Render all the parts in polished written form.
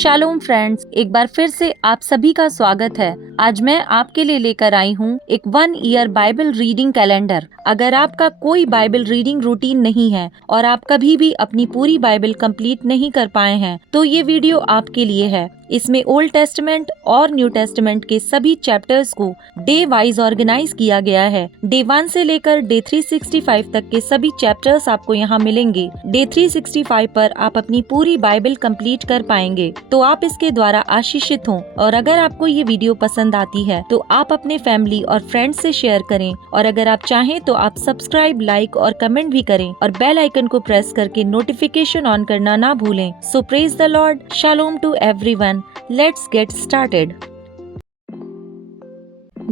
Shalom friends, एक बार फिर से आप सभी का स्वागत है। आज मैं आपके लिए लेकर आई हूँ एक 1 ईयर बाइबल रीडिंग कैलेंडर। अगर आपका कोई बाइबल रीडिंग रूटीन नहीं है और आप कभी भी अपनी पूरी बाइबल कंप्लीट नहीं कर पाए हैं, तो ये वीडियो आपके लिए है। इसमें ओल्ड टेस्टमेंट और न्यू टेस्टमेंट के सभी चैप्टर्स को डे वाइज ऑर्गेनाइज किया गया है। डे 1 से लेकर डे 365 तक के सभी चैप्टर्स आपको यहाँ मिलेंगे। डे 365 पर आप अपनी पूरी बाइबल कंप्लीट कर पाएंगे, तो आप इसके द्वारा आशीषित हों। और अगर आपको ये वीडियो पसंद आती है तो आप अपने फैमिली और फ्रेंड्स से शेयर करें, और अगर आप चाहें तो आप सब्सक्राइब, लाइक और कमेंट भी करें और बेल आइकन को प्रेस करके नोटिफिकेशन ऑन करना ना भूलें। So praise the lord, shalom to everyone. Let's get started.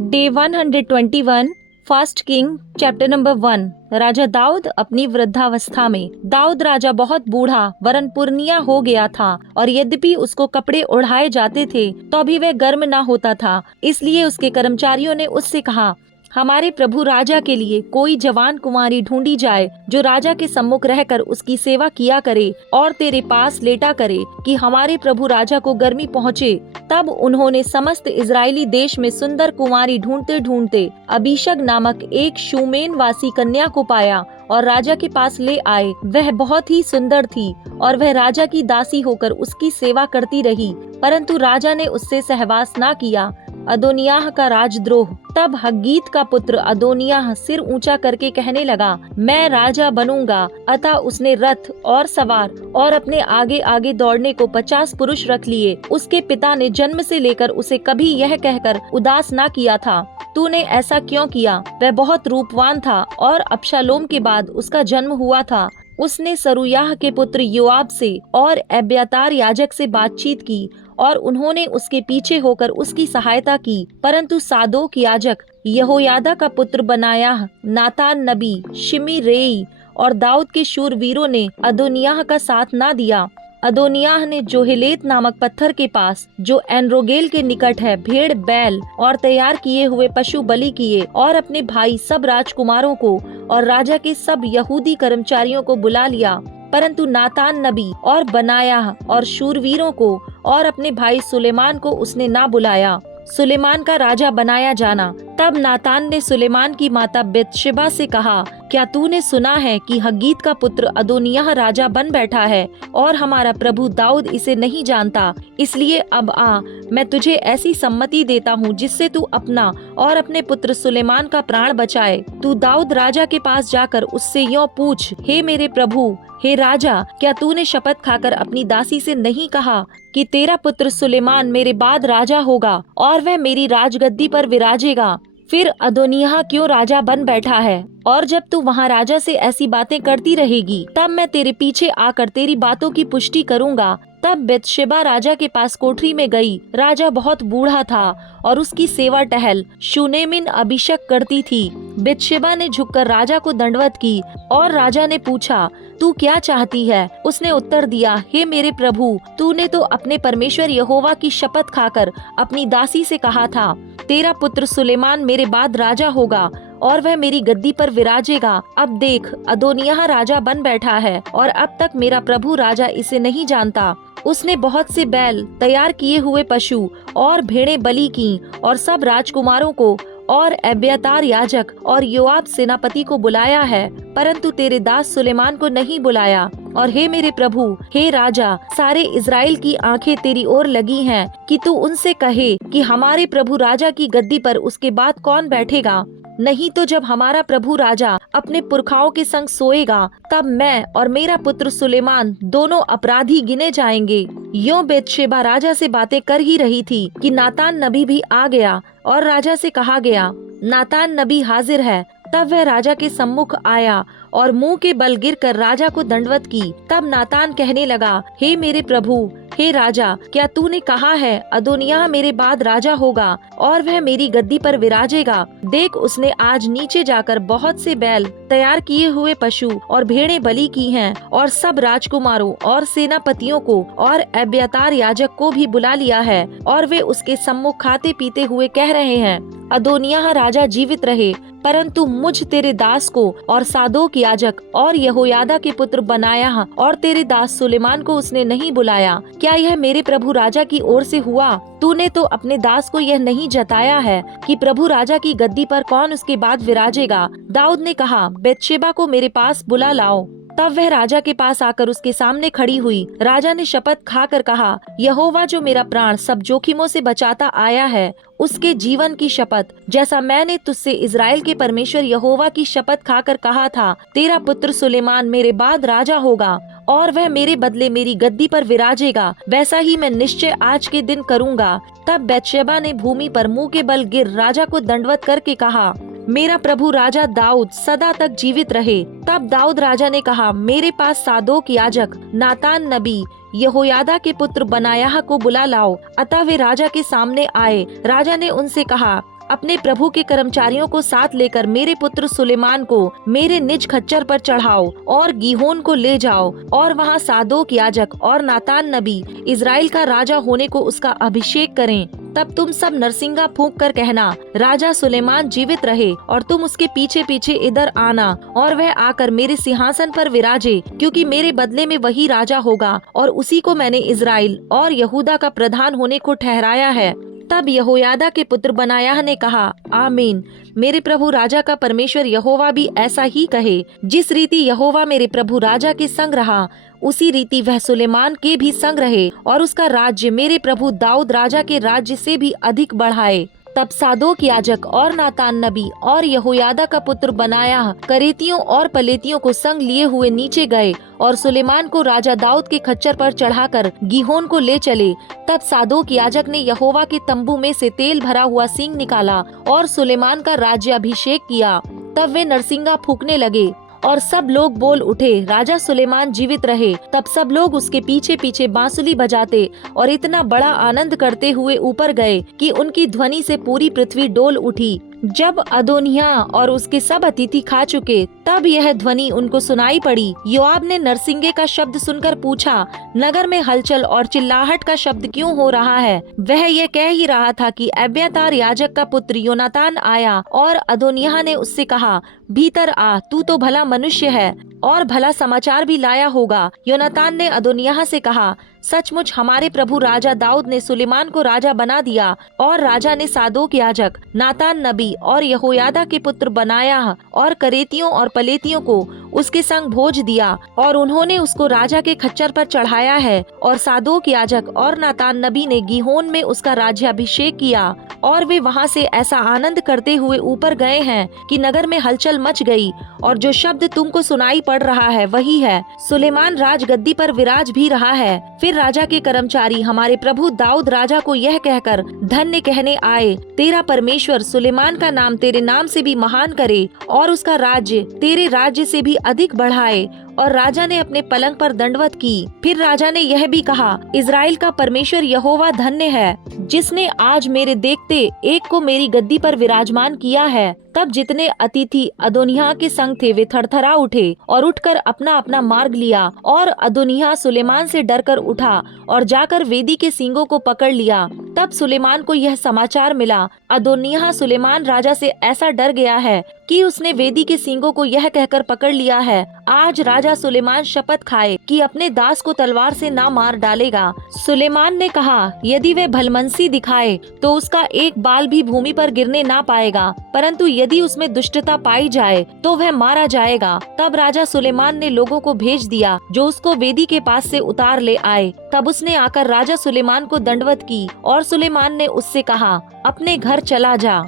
Day 121, first king chapter number 1। राजा दाऊद अपनी वृद्धावस्था में। दाऊद राजा बहुत बूढ़ा वरन पुरनिया हो गया था, और यद्यपि उसको कपड़े ओढ़ाए जाते थे तो भी वह गर्म न होता था। इसलिए उसके कर्मचारियों ने उससे कहा, हमारे प्रभु राजा के लिए कोई जवान कुमारी ढूंढी जाए जो राजा के सम्मुख रहकर उसकी सेवा किया करे और तेरे पास लेटा करे, कि हमारे प्रभु राजा को गर्मी पहुँचे। तब उन्होंने समस्त इजरायली देश में सुंदर कुमारी ढूंढते ढूंढते अबीशग नामक एक शूमेन वासी कन्या को पाया और राजा के पास ले आए। वह बहुत ही सुंदर थी और वह राजा की दासी होकर उसकी सेवा करती रही, परंतु राजा ने उससे सहवास न किया। अदोनियाह का राजद्रोह। तब हग्गीत का पुत्र अदोनियाह सिर ऊंचा करके कहने लगा, मैं राजा बनूंगा। अतः उसने रथ और सवार और अपने आगे आगे दौड़ने को 50 पुरुष रख लिए। उसके पिता ने जन्म से लेकर उसे कभी यह कहकर उदास ना किया था, तूने ऐसा क्यों किया? वह बहुत रूपवान था और अबशालोम के बाद उसका जन्म हुआ था। उसने सरूयाह के पुत्र योआब से और एब्यातार याजक से बातचीत की और उन्होंने उसके पीछे होकर उसकी सहायता की। परंतु सादोक याजक, यहोयादा का पुत्र बनायाह, नातान नबी, शिमी रेई और दाऊद के शूरवीरों ने अदोनियाह का साथ ना दिया। अदोनियाह ने जोहेलेत नामक पत्थर के पास, जो एनरोगेल के निकट है, भेड़, बैल और तैयार किए हुए पशु बलि किए और अपने भाई सब राजकुमारों को और राजा के सब यहूदी कर्मचारियों को बुला लिया। परंतु नातान नबी और बनायाह और शूरवीरों को और अपने भाई सुलेमान को उसने ना बुलाया। सुलेमान का राजा बनाया जाना। तब नातान ने सुलेमान की माता बेतशेबा से कहा, क्या तूने सुना है कि हग्गीत का पुत्र अदोनियाह राजा बन बैठा है और हमारा प्रभु दाऊद इसे नहीं जानता? इसलिए अब आ, मैं तुझे ऐसी सम्मति देता हूँ जिससे तू अपना और अपने पुत्र सुलेमान का प्राण बचाए। तू दाऊद राजा के पास जाकर उससे यों पूछ, हे मेरे प्रभु, हे राजा, क्या तूने शपथ खाकर अपनी दासी से नहीं कहा कि तेरा पुत्र सुलेमान मेरे बाद राजा होगा और वह मेरी राजगद्दी पर विराजेगा? फिर अदोनियाह क्यों राजा बन बैठा है? और जब तू वहाँ राजा से ऐसी बातें करती रहेगी, तब मैं तेरे पीछे आकर तेरी बातों की पुष्टि करूँगा। तब बेतशेबा राजा के पास कोठरी में गई। राजा बहुत बूढ़ा था और उसकी सेवा टहल शूनेमिन अबीशग करती थी। बेतशेबा ने झुककर राजा को दंडवत की और राजा ने पूछा, तू क्या चाहती है? उसने उत्तर दिया, हे मेरे प्रभु, तूने तो अपने परमेश्वर यहोवा की शपथ खाकर अपनी दासी से कहा था, तेरा पुत्र सुलेमान मेरे बाद राजा होगा और वह मेरी गद्दी पर विराजेगा। अब देख, अदोनियाह राजा बन बैठा है और अब तक मेरा प्रभु राजा इसे नहीं जानता। उसने बहुत से बैल, तैयार किए हुए पशु और भेड़ें बलि की और सब राजकुमारों को और एब्यातार याजक और योआब सेनापति को बुलाया है, परंतु तेरे दास सुलेमान को नहीं बुलाया। और हे मेरे प्रभु, हे राजा, सारे इज़राइल की आंखें तेरी ओर लगी हैं कि तू उनसे कहे कि हमारे प्रभु राजा की गद्दी पर उसके बाद कौन बैठेगा। नहीं तो जब हमारा प्रभु राजा अपने पुरखाओं के संग सोएगा, तब मैं और मेरा पुत्र सुलेमान दोनों अपराधी गिने जाएंगे। यों बेतशेबा राजा से बातें कर ही रही थी कि नातान नबी भी आ गया और राजा से कहा गया, नातान नबी हाजिर है। तब वह राजा के सम्मुख आया और मुंह के बल गिरकर राजा को दंडवत की। तब नातान कहने लगा, हे मेरे प्रभु, हे राजा, क्या तूने कहा है अदोनियाह मेरे बाद राजा होगा और वह मेरी गद्दी पर विराजेगा? देख, उसने आज नीचे जाकर बहुत से बैल, तैयार किए हुए पशु और भेड़ें बलि की हैं और सब राजकुमारों और सेनापतियों को और एब्यातार याजक को भी बुला लिया है और वे उसके सम्मुख खाते पीते हुए कह रहे हैं, अदोनिय्याह राजा जीवित रहे, परंतु मुझ तेरे दास को और सादोक याजक और यहोयादा के पुत्र बनायाह और तेरे दास सुलेमान को उसने नहीं बुलाया। क्या यह मेरे प्रभु राजा की ओर से हुआ? तूने तो अपने दास को यह नहीं जताया है कि प्रभु राजा की गद्दी पर कौन उसके बाद विराजेगा। दाऊद ने कहा, बेतशेबा को मेरे पास बुला लाओ। तब वह राजा के पास आकर उसके सामने खड़ी हुई। राजा ने शपथ खाकर कहा, यहोवा जो मेरा प्राण सब जोखिमों से बचाता आया है, उसके जीवन की शपथ, जैसा मैंने तुझसे इज़राइल के परमेश्वर यहोवा की शपथ खाकर कहा था, तेरा पुत्र सुलेमान मेरे बाद राजा होगा और वह मेरे बदले मेरी गद्दी पर विराजेगा, वैसा ही मैं निश्चय आज के दिन करूँगा। तब बेतशेबा ने भूमि पर मुंह के बल गिर राजा को दंडवत करके कहा, मेरा प्रभु राजा दाऊद सदा तक जीवित रहे। तब दाऊद राजा ने कहा, मेरे पास सादोक याजक, नातान नबी, यहोयादा के पुत्र बनायाह को बुला लाओ। अतः वे राजा के सामने आए। राजा ने उनसे कहा, अपने प्रभु के कर्मचारियों को साथ लेकर मेरे पुत्र सुलेमान को मेरे निज खच्चर पर चढ़ाओ और गीहोन को ले जाओ और वहाँ सादोक याजक और नातान नबी इज़राइल का राजा होने को उसका अभिषेक करें। तब तुम सब नरसिंगा फूंक कर कहना, राजा सुलेमान जीवित रहे, और तुम उसके पीछे पीछे इधर आना और वह आकर मेरे सिंहासन पर विराजे, क्योंकि मेरे बदले में वही राजा होगा और उसी को मैंने इज़राइल और यहूदा का प्रधान होने को ठहराया है। तब यहोयादा के पुत्र बनायाह ने कहा, आमीन। मेरे प्रभु राजा का परमेश्वर यहोवा भी ऐसा ही कहे। जिस रीति यहोवा मेरे प्रभु राजा के संग रहा, उसी रीति वह सुलेमान के भी संग रहे और उसका राज्य मेरे प्रभु दाऊद राजा के राज्य से भी अधिक बढ़ाए। तब सादोक याजक और नातान नबी और यहोयादा का पुत्र बनायाह करेतियों और पलेतियों को संग लिए हुए नीचे गए और सुलेमान को राजा दाऊद के खच्चर पर चढ़ाकर गीहोन को ले चले। तब सादोक याजक ने यहोवा के तंबू में से तेल भरा हुआ सींग निकाला और सुलेमान का राज्य अभिषेक किया। तब वे नरसिंगा फूंकने लगे और सब लोग बोल उठे, राजा सुलेमान जीवित रहे। तब सब लोग उसके पीछे पीछे बांसुली बजाते और इतना बड़ा आनंद करते हुए ऊपर गए कि उनकी ध्वनि से पूरी पृथ्वी डोल उठी। जब अदोनिय्याह और उसके सब अतिथि खा चुके, तब यह ध्वनि उनको सुनाई पड़ी। योआब ने नरसिंगे का शब्द सुनकर पूछा, नगर में हलचल और चिल्लाहट का शब्द क्यों हो रहा है? वह यह कह ही रहा था कि अब्यातार याजक का पुत्र योनातान आया और अदोनिय्याह ने उससे कहा, भीतर आ, तू तो भला मनुष्य है और भला समाचार भी लाया होगा। योनातान ने अदोनिय्याह से कहा, सचमुच हमारे प्रभु राजा दाऊद ने सुलेमान को राजा बना दिया और राजा ने सादोक याजक, नातान नबी और यहोयादा के पुत्र बनायाह और करेतियों और पलेतियों को उसके संग भोज दिया और उन्होंने उसको राजा के खच्चर पर चढ़ाया है। और सादोक याजक और नातान नबी ने गीहोन में उसका राज्याभिषेक किया और वे वहाँ से ऐसा आनंद करते हुए ऊपर गए हैं कि नगर में हलचल मच गई। और जो शब्द तुमको सुनाई पड़ रहा है वही है, सुलेमान राजगद्दी पर विराज भी रहा है। फिर राजा के कर्मचारी हमारे प्रभु दाऊद राजा को यह कहकर धन्य कहने आए, तेरा परमेश्वर सुलेमान का नाम तेरे नाम से भी महान करे और उसका राज्य तेरे राज्य से भी अधिक बढ़ाए। और राजा ने अपने पलंग पर दंडवत की। फिर राजा ने यह भी कहा, इज़राइल का परमेश्वर यहोवा धन्य है, जिसने आज मेरे देखते एक को मेरी गद्दी पर विराजमान किया है। तब जितने अतिथि अदोनिय्याह के संग थे वे थरथरा उठे और उठकर अपना अपना मार्ग लिया। और अदोनिय्याह सुलेमान से डरकर उठा और जाकर वेदी के सींगों को पकड़ लिया। तब सुलेमान को यह समाचार मिला, अदोनिय्याह सुलेमान राजा से ऐसा डर गया है कि उसने वेदी के सींगों को यह कहकर पकड़ लिया है, आज राजा सुलेमान शपथ खाए कि अपने दास को तलवार से ना मार डालेगा। सुलेमान ने कहा, यदि वह भलमनसी दिखाए तो उसका एक बाल भी भूमि पर गिरने ना पाएगा, परंतु यदि उसमें दुष्टता पाई जाए तो वह मारा जाएगा। तब राजा सुलेमान ने लोगों को भेज दिया जो उसको वेदी के पास से उतार ले आए। तब उसने आकर राजा सुलेमान को दंडवत की और सुलेमान ने उससे कहा, अपने घर चला जा।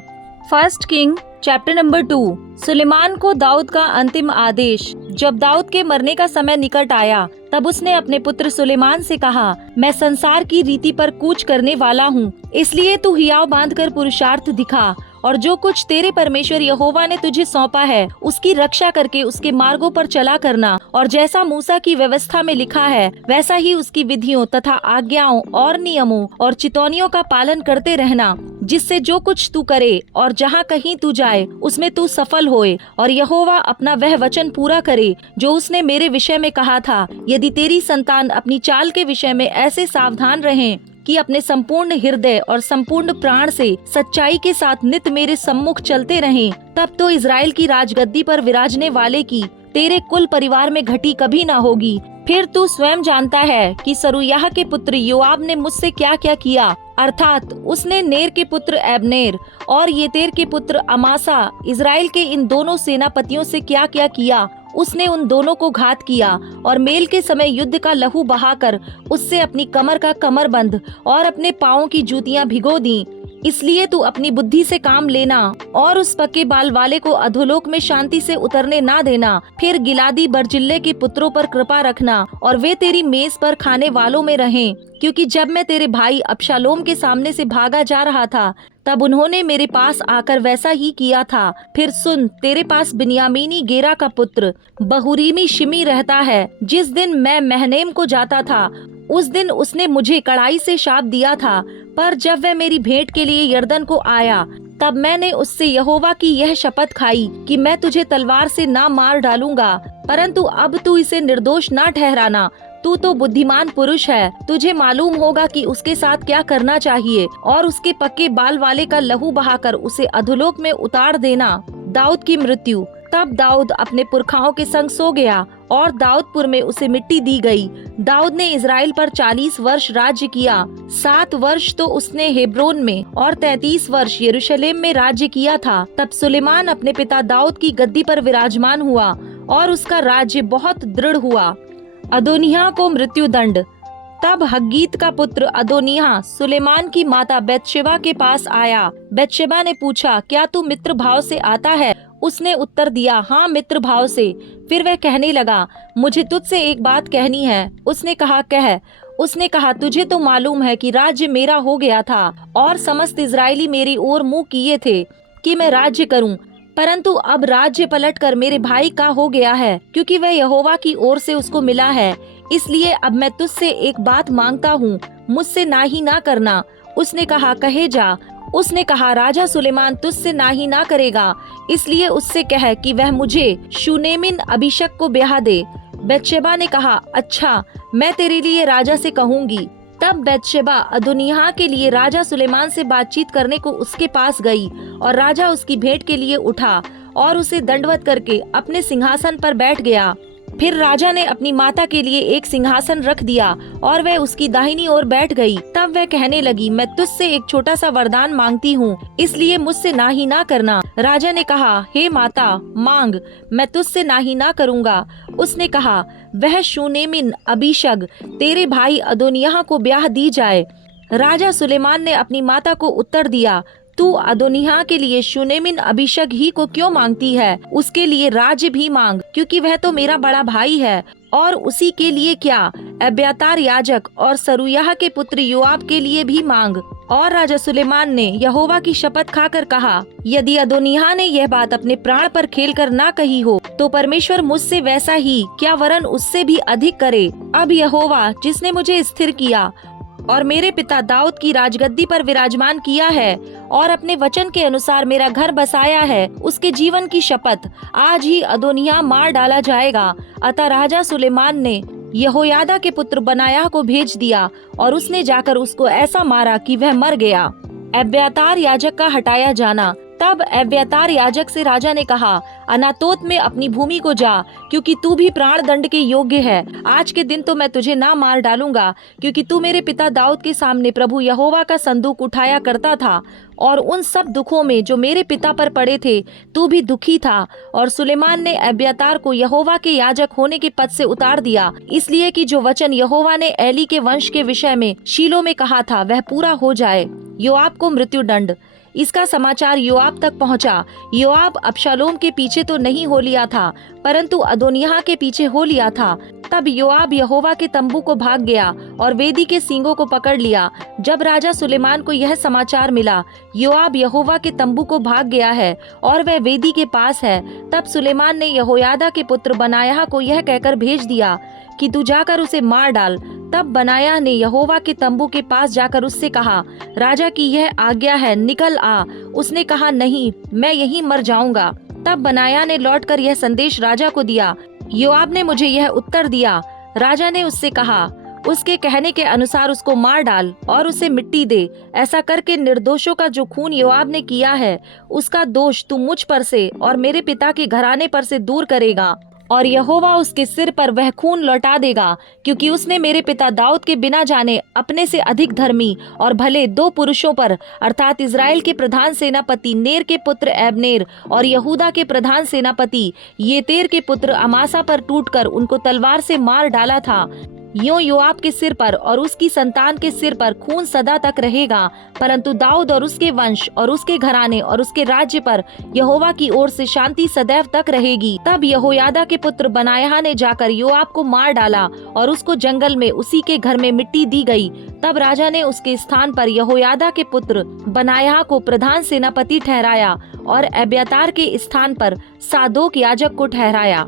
First king chapter number 2। सुलेमान को दाऊद का अंतिम आदेश। जब दाऊद के मरने का समय निकट आया, तब उसने अपने पुत्र सुलेमान से कहा, मैं संसार की रीति पर कूच करने वाला हूँ, इसलिए तू हियाव बांधकर पुरुषार्थ दिखा और जो कुछ तेरे परमेश्वर यहोवा ने तुझे सौंपा है उसकी रक्षा करके उसके मार्गों पर चला करना। और जैसा मूसा की व्यवस्था में लिखा है वैसा ही उसकी विधियों तथा आज्ञाओं और नियमों और चितौनियों का पालन करते रहना, जिससे जो कुछ तू करे और जहाँ कहीं तू जाए उसमें तू सफल होए और यहोवा अपना वह वचन पूरा करे जो उसने मेरे विषय में कहा था। यदि तेरी संतान अपनी चाल के विषय में ऐसे सावधान रहें कि अपने संपूर्ण हृदय और संपूर्ण प्राण से सच्चाई के साथ नित मेरे सम्मुख चलते रहें, तब तो इज़राइल की राजगद्दी पर विराजने वाले की तेरे कुल परिवार में घटी कभी ना होगी। फिर तू स्वयं जानता है कि सरूयाह के पुत्र योआब ने मुझसे क्या क्या किया, अर्थात उसने नेर के पुत्र एबनेर और येतेर के पुत्र अमासा, इज़राइल के इन दोनों सेनापतियों से क्या क्या किया। उसने उन दोनों को घात किया और मेल के समय युद्ध का लहू बहाकर उससे अपनी कमर का कमरबंद और अपने पाँवों की जूतियां भिगो दी। इसलिए तू अपनी बुद्धि से काम लेना और उस पक्के बाल वाले को अधोलोक में शांति से उतरने ना देना। फिर गिलादी बरजिल्ले के पुत्रों पर कृपा रखना और वे तेरी मेज पर खाने वालों में रहें, क्योंकि जब मैं तेरे भाई अबशालोम के सामने से भागा जा रहा था तब उन्होंने मेरे पास आकर वैसा ही किया था। फिर सुन, तेरे पास बिन्यामीनी गेरा का पुत्र बहुरीमी शिमी रहता है। जिस दिन मैं महनेम को जाता था उस दिन उसने मुझे कड़ाई से शाप दिया था, पर जब वह मेरी भेंट के लिए यरदन को आया तब मैंने उससे यहोवा की यह शपथ खाई कि मैं तुझे तलवार से ना मार डालूंगा, परंतु अब तू इसे निर्दोष ना ठहराना। तू तो बुद्धिमान पुरुष है, तुझे मालूम होगा कि उसके साथ क्या करना चाहिए और उसके पक्के बाल वाले का लहू बहाकर उसे अधोलोक में उतार देना। दाऊद की मृत्यु। तब दाऊद अपने पुरखाओं के संग सो गया और दाऊदपुर में उसे मिट्टी दी गई। दाऊद ने इज़राइल पर 40 वर्ष राज्य किया। 7 वर्ष तो उसने हेब्रोन में और 33 वर्ष यरूशलेम में राज्य किया था। तब सुलेमान अपने पिता दाऊद की गद्दी पर विराजमान हुआ और उसका राज्य बहुत दृढ़ हुआ। अदोनिय्याह को मृत्यु दंड। तब हग्गीत का पुत्र अदोनिय्याह सुलेमान की माता बेतशेबा के पास आया। बेतशेबा ने पूछा, क्या तू मित्र भाव से आता है? उसने उत्तर दिया, हाँ, मित्र भाव से। फिर वह कहने लगा, मुझे तुझसे एक बात कहनी है। उसने कहा, कह। उसने कहा, तुझे तो मालूम है कि राज्य मेरा हो गया था और समस्त इज़राइली मेरी ओर मुंह किए थे कि मैं राज्य करूं, परंतु अब राज्य पलटकर मेरे भाई का हो गया है, क्योंकि वह यहोवा की ओर से उसको मिला है। इसलिए अब मैं तुझसे एक बात मांगता हूँ, मुझसे नाही ना करना। उसने कहा, कहे जा। उसने कहा, राजा सुलेमान तुझसे नाही ना करेगा, इसलिए उससे कह कि वह मुझे शूनेमिन अबीशक को ब्याह दे। बेतशेबा ने कहा, अच्छा, मैं तेरे लिए राजा से कहूंगी। तब बेतशेबा अदोनिय्याह के लिए राजा सुलेमान से बातचीत करने को उसके पास गई और राजा उसकी भेंट के लिए उठा और उसे दंडवत करके अपने सिंहासन पर बैठ गया। फिर राजा ने अपनी माता के लिए एक सिंहासन रख दिया और वह उसकी दाहिनी ओर बैठ गई। तब वह कहने लगी, मैं तुझसे एक छोटा सा वरदान मांगती हूँ, इसलिए मुझसे नाही ना करना। राजा ने कहा, हे माता, मांग, मैं तुझसे नाही ना करूँगा। उसने कहा, वह शूनेमिन अबीशग तेरे भाई अदोनिय्याह को ब्याह दी जाए। राजा सुलेमान ने अपनी माता को उत्तर दिया, तू अदोनिय्याह के लिए शूनेमिन अबीशग ही को क्यों मांगती है? उसके लिए राज्य भी मांग, क्योंकि वह तो मेरा बड़ा भाई है। और उसी के लिए क्या, अब्यातार याजक और सरूयाह के पुत्र योआब के लिए भी मांग। और राजा सुलेमान ने यहोवा की शपथ खाकर कहा, यदि अदोनिय्याह ने यह बात अपने प्राण पर खेलकर ना कही हो तो परमेश्वर मुझसे वैसा ही, क्या वरन उससे भी अधिक करे। अब यहोवा जिसने मुझे स्थिर किया और मेरे पिता दाऊद की राजगद्दी पर विराजमान किया है और अपने वचन के अनुसार मेरा घर बसाया है, उसके जीवन की शपथ, आज ही अदोनिय्याह मार डाला जाएगा। अतः राजा सुलेमान ने यहोयादा के पुत्र बनायाह को भेज दिया और उसने जाकर उसको ऐसा मारा कि वह मर गया। अब्यातार याजक का हटाया जाना। तब अब्यातार याजक से राजा ने कहा, अनातोत में अपनी भूमि को जा, क्योंकि तू भी प्राण दंड के योग्य है। आज के दिन तो मैं तुझे ना मार डालूंगा, क्योंकि तू मेरे पिता दाऊद के सामने प्रभु यहोवा का संदूक उठाया करता था और उन सब दुखों में जो मेरे पिता पर पड़े थे तू भी दुखी था। और सुलेमान ने अब्यातार को यहोवा के याजक होने के पद से उतार दिया, इसलिए कि जो वचन यहोवा ने एली के वंश के विषय में शीलो में कहा था वह पूरा हो जाए। योआब को मृत्यु दंड। इसका समाचार योआब तक पहुंचा। योआब अबशालोम के पीछे तो नहीं हो लिया था, परंतु अदोनिय्याह के पीछे हो लिया था। तब योआब यहोवा के तंबू को भाग गया और वेदी के सींगों को पकड़ लिया। जब राजा सुलेमान को यह समाचार मिला, योआब यहोवा के तंबू को भाग गया है और वह वेदी के पास है, तब सुलेमान ने यहोयादा के पुत्र बनायाह को यह कहकर भेज दिया कि तू जाकर उसे मार डाल। तब बनायाह ने यहोवा के तंबू के पास जाकर उससे कहा, राजा की यह आज्ञा है, निकल आ। उसने कहा, नहीं, मैं यहीं मर जाऊंगा। तब बनायाह ने लौटकर यह संदेश राजा को दिया, योआब ने मुझे यह उत्तर दिया। राजा ने उससे कहा, उसके कहने के अनुसार उसको मार डाल और उसे मिट्टी दे। ऐसा करके निर्दोषों का जो खून योआब ने किया है, उसका दोष तू मुझ पर से और मेरे पिता के घराने पर से दूर करेगा, और यहोवा उसके सिर पर वह खून लौटा देगा, क्योंकि उसने मेरे पिता दाऊद के बिना जाने अपने से अधिक धर्मी और भले 2 पुरुषों पर, अर्थात इज़राइल के प्रधान सेनापति नेर के पुत्र एबनेर और यहूदा के प्रधान सेनापति येतेर के पुत्र अमासा पर टूटकर उनको तलवार से मार डाला था। यूं योआब के सिर पर और उसकी संतान के सिर पर खून सदा तक रहेगा, परंतु दाऊद और उसके वंश और उसके घराने और उसके राज्य पर यहोवा की ओर से शांति सदैव तक रहेगी। तब यहोयादा के पुत्र बनायाह ने जाकर योआब को मार डाला और उसको जंगल में उसी के घर में मिट्टी दी गई। तब राजा ने उसके स्थान पर यहोयादा के पुत्र बनायाह को प्रधान सेनापति ठहराया और अब्यातार के स्थान पर सादोक याजक को ठहराया।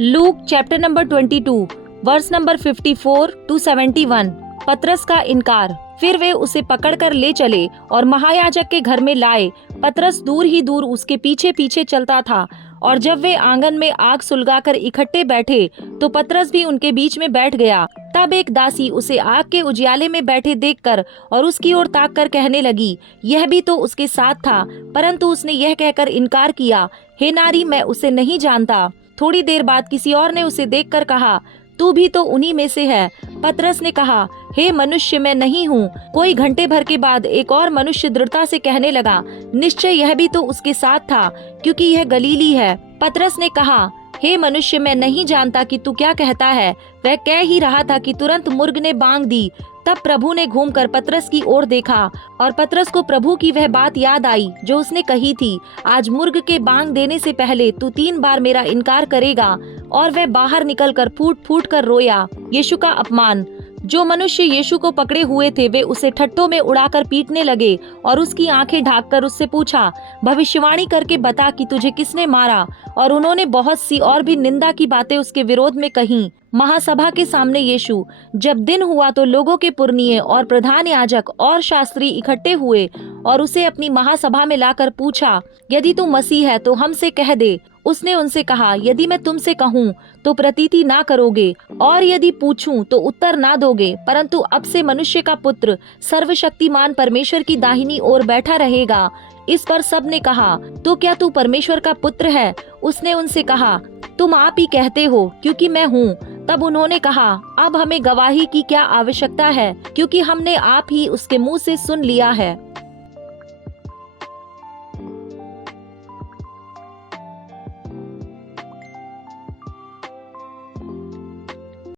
Luke chapter number 22 verse number 54 to 71। पतरस का इनकार। फिर वे उसे पकड़कर ले चले और महायाजक के घर में लाए। पतरस दूर ही दूर उसके पीछे पीछे चलता था, और जब वे आंगन में आग सुलगाकर इकट्ठे बैठे तो पतरस भी उनके बीच में बैठ गया। तब एक दासी उसे आग के उजियाले में बैठे देखकर और उसकी ओर ताक कर कहने लगी, यह भी तो उसके साथ था। परंतु उसने यह कहकर इनकार किया, हे नारी, मैं उसे नहीं जानता। थोड़ी देर बाद किसी और ने उसे देखकर कहा, तू भी तो उन्हीं में से है। पतरस ने कहा, हे मनुष्य, मैं नहीं हूँ। कोई घंटे भर के बाद एक और मनुष्य दृढ़ता से कहने लगा, निश्चय यह भी तो उसके साथ था, क्योंकि यह गलीली है। पतरस ने कहा, हे मनुष्य, मैं नहीं जानता कि तू क्या कहता है। वह कह ही रहा था कि तुरंत मुर्ग ने बांग दी। तब प्रभु ने घूमकर पतरस की ओर देखा, और पतरस को प्रभु की वह बात याद आई जो उसने कही थी, आज मुर्ग के बांग देने से पहले तू 3 बार मेरा इनकार करेगा। और वह बाहर निकलकर फूट फूट कर रोया। यीशु का अपमान। जो मनुष्य यीशु को पकड़े हुए थे वे उसे ठट्टों में उड़ाकर पीटने लगे और उसकी आंखें ढांककर उससे पूछा, भविष्यवाणी करके बता कि तुझे किसने मारा। और उन्होंने बहुत सी और भी निंदा की बातें उसके विरोध में कहीं। महासभा के सामने यीशु। जब दिन हुआ तो लोगों के पुरनिये और प्रधान याजक और शास्त्री इकट्ठे हुए और उसे अपनी महासभा में लाकर पूछा, यदि तू मसीह है तो हमसे कह दे। उसने उनसे कहा, यदि मैं तुमसे कहूँ तो प्रतीति ना करोगे, और यदि पूछूं तो उत्तर ना दोगे। परंतु अब से मनुष्य का पुत्र सर्वशक्तिमान परमेश्वर की दाहिनी ओर बैठा रहेगा। इस पर सब ने कहा, तो क्या तू परमेश्वर का पुत्र है? उसने उनसे कहा, तुम आप ही कहते हो, क्योंकि मैं हूँ। तब उन्होंने कहा, अब हमें गवाही की क्या आवश्यकता है, क्योंकि हमने आप ही उसके मुंह से सुन लिया है।